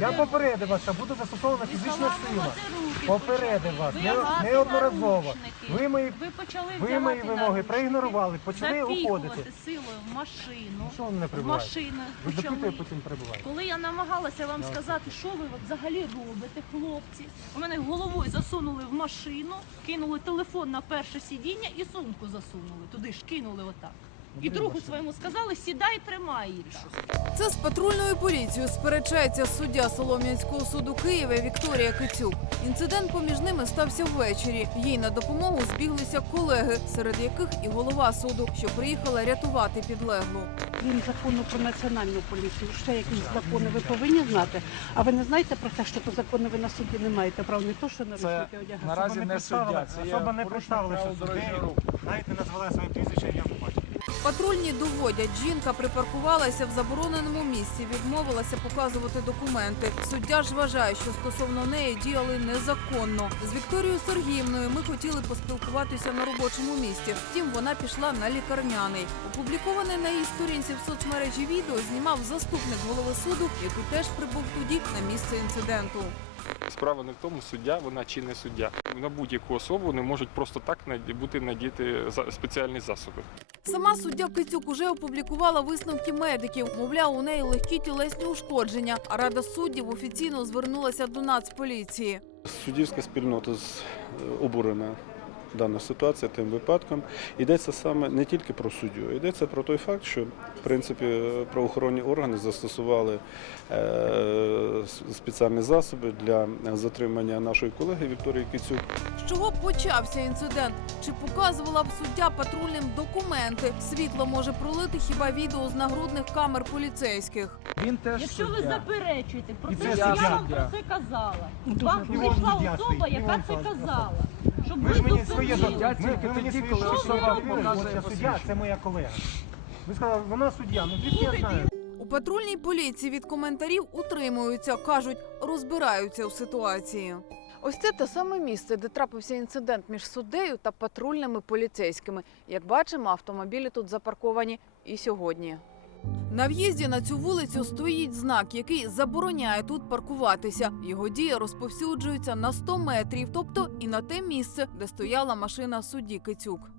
Я попередив вас, що буде застосована фізична сила. Попередив вас не- неодноразово. Ви мої, Ви почали ви мої вимоги проігнорували, почали уходити. силою в машину. Що ви мене В прибуваєте? машину Ви почали. потім прибуваєте. Коли я намагалася вам сказати, що ви взагалі робите, хлопці, у мене головою засунули в машину, кинули телефон на перше сидіння і сумку засунули. Туди ж кинули отак. І другу своєму сказали, сідай, тримай її. Це з патрульною поліцією сперечається суддя Солом'янського суду Києва Вікторія Кицюк. Інцидент поміж ними стався ввечері. Їй на допомогу збіглися колеги, серед яких і голова суду, що приїхала рятувати підлеглу. Крім закону про національну поліцію, ще якісь закони ви повинні знати. А ви не знаєте про те, що по закону ви на суді не маєте права не то, що наручники одягати. наразі Особа не суддя, це Особа не представилася не назвала своє прізвище. Патрульні доводять, жінка припаркувалася в забороненому місці, відмовилася показувати документи. Суддя ж вважає, що стосовно неї діяли незаконно. З Вікторією Сергіївною ми хотіли поспілкуватися на робочому місці. Втім, вона пішла на лікарняний. Опубліковане на її сторінці в соцмережі відео знімав заступник голови суду, який теж прибув тоді на місце інциденту. Справа не в тому, суддя вона чи не суддя. На будь-яку особу не можуть просто так бути надіти спеціальні засоби. Сама суддя Кицюк уже опублікувала висновки медиків. Мовляв, у неї легкі тілесні ушкодження. А рада суддів офіційно звернулася до Нацполіції. Суддівська спільнота з- обурена дана ситуація тим випадком. Йдеться саме не тільки про суддю, йдеться про той факт, що в принципі правоохоронні органи застосували е, спеціальні засоби для затримання нашої колеги Вікторії Кицюк. З чого почався інцидент? Чи показувала б суддя патрульним документи? Світло може пролити хіба відео з нагрудних камер поліцейських. Він теж Якщо ви заперечуєте про І те, що я суддя. вам про це казала, Дуже вам прийшла особа, яка це казала. Щоб Ви ж мені своє доповіли. Ми- тільки ви мені тоді, коли що особа ви показує от я суддя, це моя колега. Ви сказали, вона суддя, ну звідки я знаю? У патрульній поліції від коментарів утримуються, кажуть, розбираються у ситуації. Ось це те саме місце, де трапився інцидент між суддею та патрульними поліцейськими. Як бачимо, автомобілі тут запарковані і сьогодні. На в'їзді на цю вулицю стоїть знак, який забороняє тут паркуватися. Його дія розповсюджується на 100 метрів, тобто і на те місце, де стояла машина судді Кицюк.